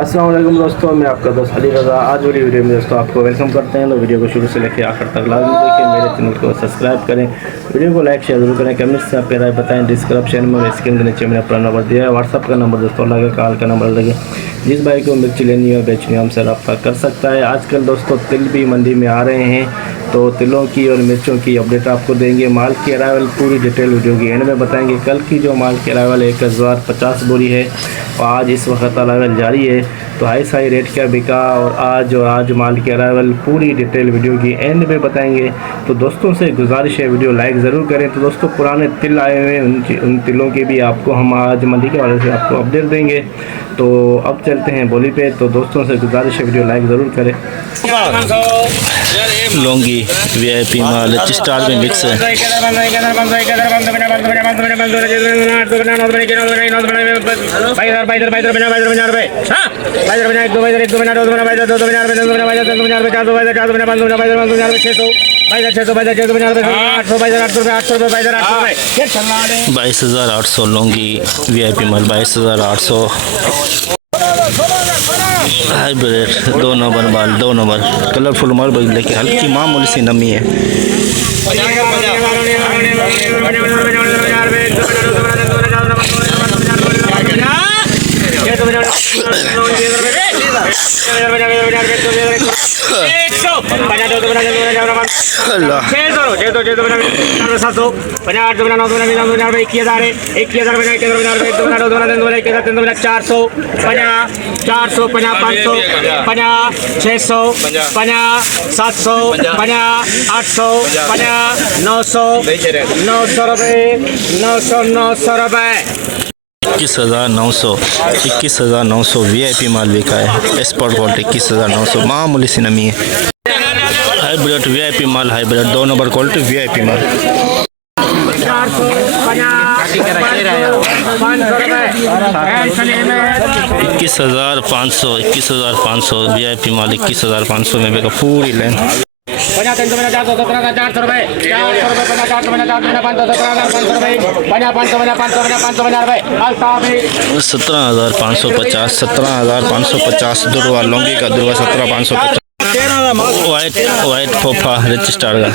अस्सलाम वालेकुम दोस्तों, मैं आपका दोस्त अली रज़ा। आज वाली वीडियो में दोस्तों आपको वेलकम करते हैं। तो वीडियो को शुरू से लेकर आखिर तक लाजमी देखिए। मेरे चैनल को सब्सक्राइब करें, वीडियो को लाइक शेयर जरूर करें, कमेंट से अपनी राय बताएं। डिस्क्रिप्शन में और स्क्रीन के नीचे मैंने अपना नंबर दिया है, व्हाट्सअप का नंबर दोस्तों लगे, कॉल का नंबर लगे। जिस भाई को मिर्ची लेनी हो बेचनी हो हमसे रब्ता कर सकता है। आजकल दोस्तों तिल भी मंडी में आ रहे हैं, तो तिलों की और मिर्चों की अपडेट आपको देंगे। माल की अराइवल पूरी डिटेल वीडियो की एंड में बताएंगे। कल की जो माल की अराइवल 1050 बोरी है और आज इस वक्त अराइवल जारी है, तो हाई रेट क्या बिका और आज माल की अराइवल पूरी डिटेल वीडियो की एंड में बताएंगे। तो दोस्तों से गुजारिश है वीडियो लाइक ज़रूर करें। तो दोस्तों पुराने तिल आए हुए हैं, उन तिलों की भी आपको हम आज मंडी के वाले से आपको अपडेट देंगे। तो अब चलते हैं बोली पे। तो दोस्तों से गुजारिश है वीडियो लाइक ज़रूर करें। लौंगी वीआईपी माल स्टार में मिक्स है। बाईस 800 लौंगी वीआईपी माल 22,800। हाइब्रिड 2 नंबर माल 2 नंबर कलरफुल माल लेकिन हल्की मामूली सी नमी है। ₹21,900 21,900 वीआईपी माल बिका है। एक्सपोर्ट क्वालिटी 21,900 मामूली सी नमी है। हाइब्रिड वीआईपी माल हाइब्रिड 2 नंबर क्वालिटी वीआईपी माल 21,500 वीआईपी माल 21,500 में बिका पूरी लाइन। 17,550 दुर्वा लौंगी का दुर्वा 17,550। वाइट फोफा रिच स्टार का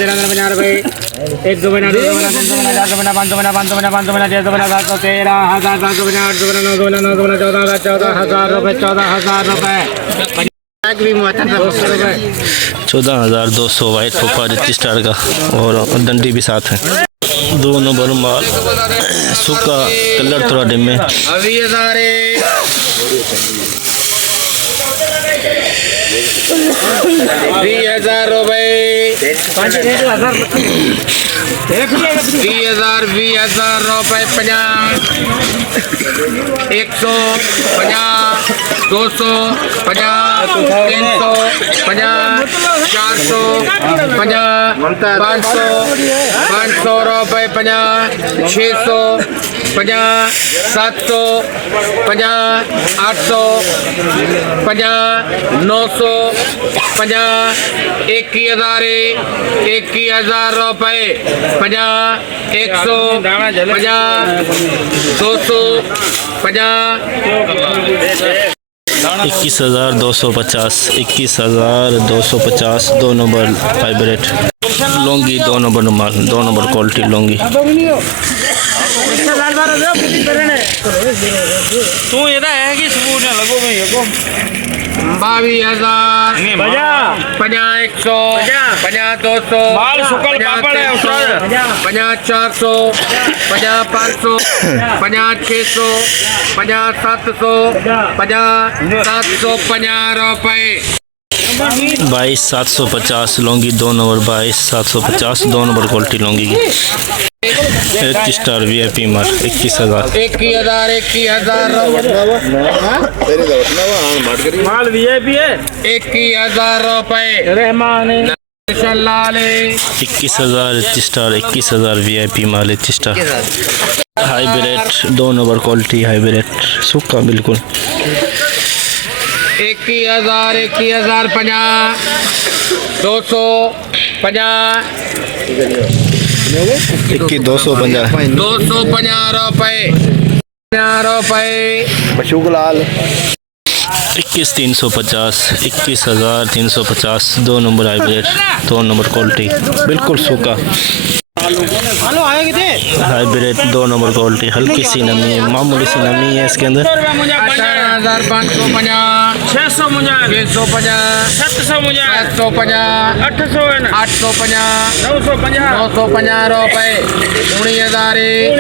14,200 वाइट फोफा रिच स्टार का और डंडी भी साथ है। 2 नंबर माल सूखा कलर थोड़ा डिम में 20,000 रुपये 20,000 रुपये 50 150 250 350 400 500 रुपये 600 700 800 900 21,000 रुपये 100 200 21,250 2 नंबर हाइब्रिड लौंगी 2 नंबर माल 2 नंबर क्वालिटी लौंगी। तू ये है कि सबूत न लगो मैं ये को 22,000 50 100 50 200 माल सुकल पापड़ है 50 400 50 500 50 600 50 700 50 750 रुपये 22,750 लौंगी 2 नंबर 22,750 2 नंबर क्वालिटी लौंगी की। एक स्टार वीआईपी माल 21,000 माल वीआईपी है 21,000 रुपये रहमान 21,000 स्टार 21,000 वीआईपी माल star hybrid 2 number quality hybrid सूखा बिल्कुल 21,000 50 250 250 250 रुपये 50 रुपये मशूक लाल 21,350 21,350 2 नंबर हाइब्रिड 2 नंबर क्वालिटी बिल्कुल सूखा हाइब्रिड 2 नंबर क्वालिटी हल्की सी नमी है मामूली सी नमी है इसके अंदर 18,550 650 650 750 750 850 850 950 950 रुपए 19,000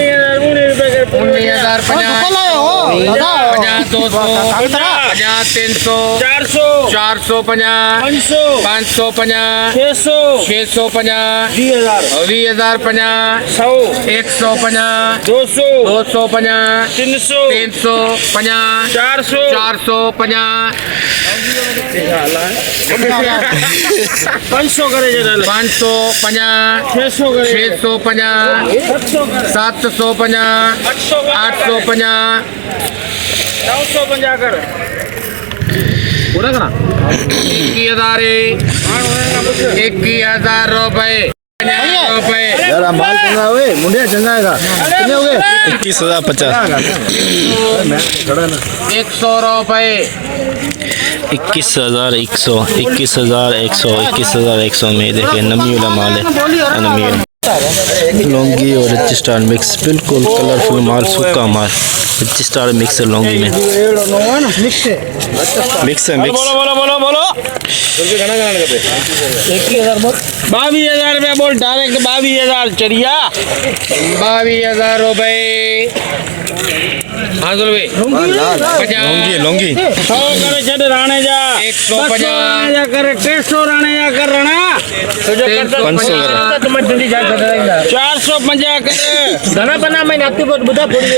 19,050 450 550 650 20,050 150 250 350 450 500 करे जरा 550 600 करे 650 750 850 950 कर 21,000 रुपए यार माल चंगा हुए मुंडिया चंगा है कितने हो गए 21,050 100 रुपए 21,100 21,100 21,100 में देखिए नमी वाला माल है नमी वाला लौंगी और रजिस्टार मिक्स बिल्कुल कलरफुल माल सूखा माल रजिस्टार मिक्स है लौंगी में मिक्स है मिक्स बोलो 22,000 रुपया बोल डायरेक्ट 22,000 चढ़िया 22,000 रुपए हाँ सर भाई लौंगी 100 करे चढ़ राणे जा 150 जा करे 150 राणे जा कर राणा तो जो 500 करे 450 करे घना पना में नाती को बुधा फोड़ी दे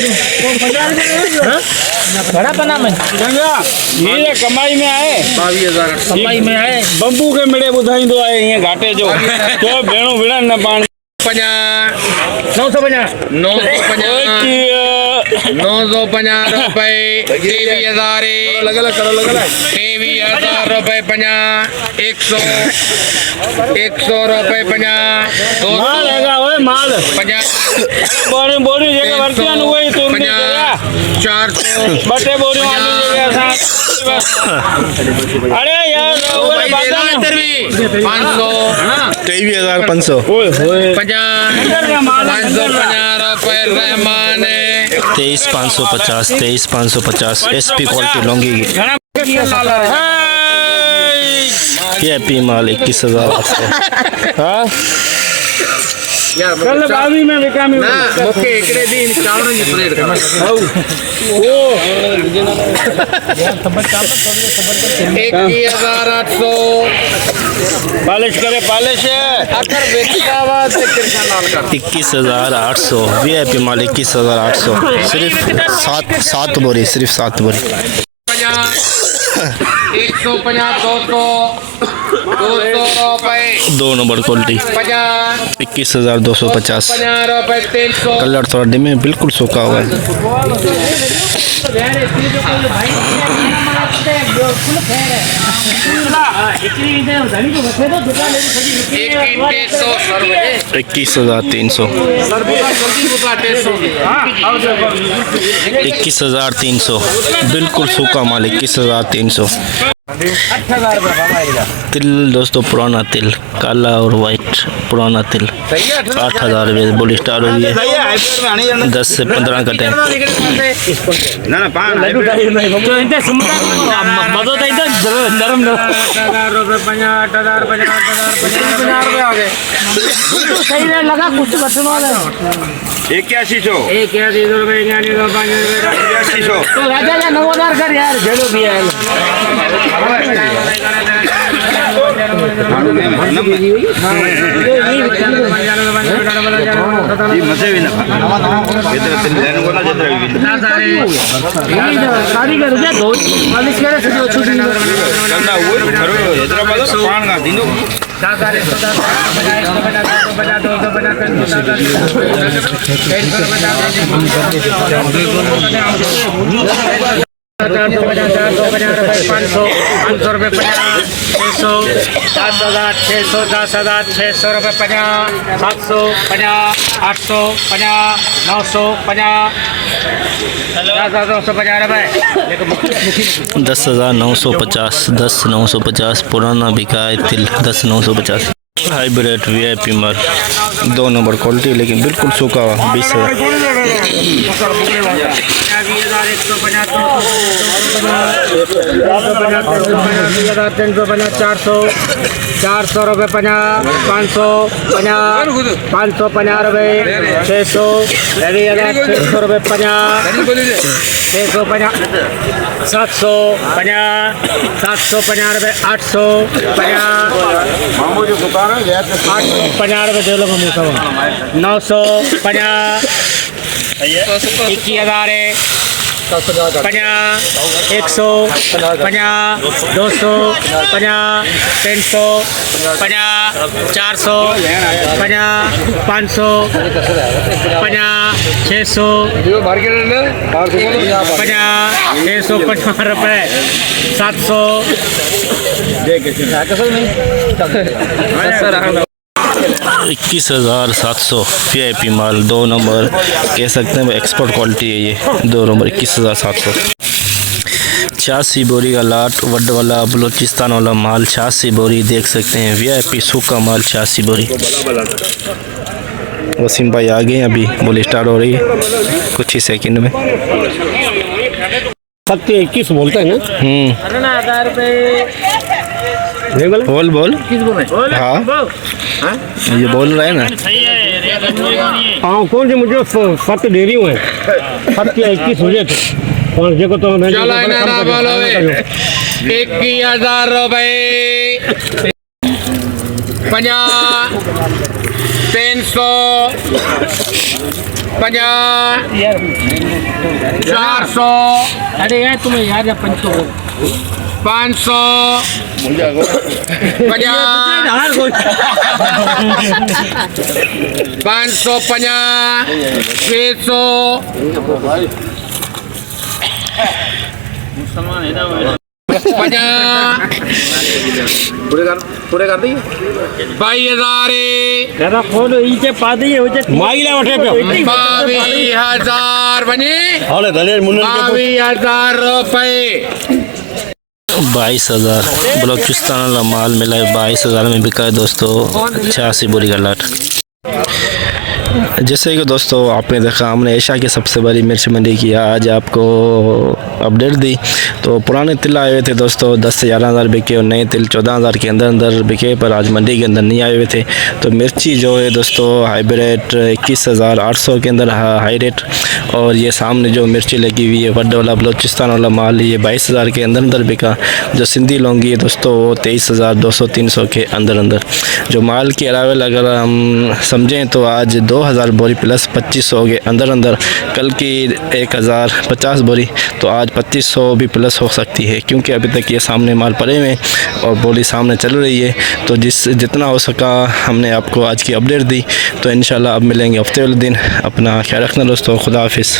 घना पना में ये कमाई में आए 22,000 कमाई में आए बंबू के मिड़े बुधाईंदो आहे ईअं घाटे जो तो भेणो विड़न न पाण 950 950 रुपए 23,000 23,000 रुपए 50 100 रुपए 50 माल हैगा ओए माल 50 बोरी जेके वरतियां न उहे ई तुरनी कया 400 बटे बोरी आलू जेके असां अरे यार ओए बादा 500 23,500 ओए होए 50 550 रुपए रहमान 23,550 23,550 SP क्वालिटी लौंगी की VIP माल 21,000 हां कल बावी में विकामी ना मूंखे हिकिड़े ॾींहुं चांवरनि जी प्लेट खपे ओ 21,800 पालिश करे पालिश अगर बेचावा ते कृष्ण लाल का 21,800 VIP माल 21,800 सिर्फ 7 बोरी सिर्फ 7 बोरी 150 200 रुपए 2 नंबर क्वालिटी 50 21,250 रुपए 300 कलर थोड़ा डिम है बिल्कुल सूखा हुआ है एक 21,300 21,300 बिल्कुल सूखा माल 21,300 तिल दोस्तों पुराना तिल काला और वाइट पुराना तिल 8,000 रुपये बोली स्टार हो गई है 10 से 15 का टाइम लगा कुछ बचनो वाला 8100 तो राजा या 9,000 कर यार जेलो भी है कारीगर जे दो मालिश करे सजो छुटी कंदा वो घरो हैदराबाद पाण का दिनो 500 रुपये 50 600 10,000 600 10,000 600 रुपये 50 700 50 800 50 900 50 10,950 रुपये 10,950 10,950 पुराना बिका है तिल 10,950 हाइब्रिड VIP माल 2 नंबर क्वालिटी लेकिन बिल्कुल सूखा हुआ 20,000 400 रुपये 50 550 550 रुपये 600 600 रुपये 50 650 750 750 रुपये 800 50 रुपये दे लो 950 21,000 है 50 100 50 200 50 300 50 400 50 500 50 600 50 650 रुपये 700 21,700 VIP माल 2 नंबर कह सकते हैं एक्सपोर्ट क्वालिटी है ये 2 नंबर 21,700 86 बोरी का लाट वड वाला बलूचिस्तान वाला माल 86 बोरी देख सकते हैं VIP सूखा माल 86 बोरी वसीम भाई आ गए अभी बोली स्टार्ट हो रही है कुछ ही सेकंड में 21 बोलते हैं ना 1000 रुपये बोल बोल किस बोल हाँ ये बोल रहे हैं ना हाँ कौन से मुझे सत्य दे रही हुए सत्य 21 हो थे और देखो तो मैं चलो ना बोलो 21,000 रुपये 50 300 50 400 अरे यार तुम्हें याद है 500 500 50 पूरे कर दिए 22,000 दादा फोन इनके पास ही है माइला उठे पे 22,000 बने हाले दले मुन्नन 22,000 रुपये 22,000 बलूचिस्तान वाला माल मिला है 22,000 में बिका है दोस्तों 86 बोरी का लाट जैसे कि दोस्तों आपने देखा हमने एशिया की सबसे बड़ी मिर्च मंडी की आज आपको अपडेट दी तो पुराने तिल आए हुए थे दोस्तों 10 से 11,000 बिके और नए तिल 14,000 के अंदर बिके पर आज मंडी के अंदर नहीं आए हुए थे तो मिर्ची जो है दोस्तों हाइब्रिड 21,800 के अंदर हाई रेट और ये सामने जो मिर्ची लगी हुई है वड वाला बलूचिस्तान वाला माल ये 22,000 के अंदर बिका जो सिंधी लौंगी है दोस्तों वो 23,200-300 के अंदर जो माल के अलावा अगर हम समझें तो आज 2,000 बोरी प्लस 2,500 के अंदर कल की 1,050 बोरी तो आज 2,500 भी प्लस हो सकती है क्योंकि अभी तक ये सामने माल पड़े हुए और बोली सामने चल रही है तो जितना हो सका हमने आपको आज की अपडेट दी तो इंशाल्लाह अब मिलेंगे हफ्ते वाले दिन अपना ख्याल रखना दोस्तों खुदा हाफिज़।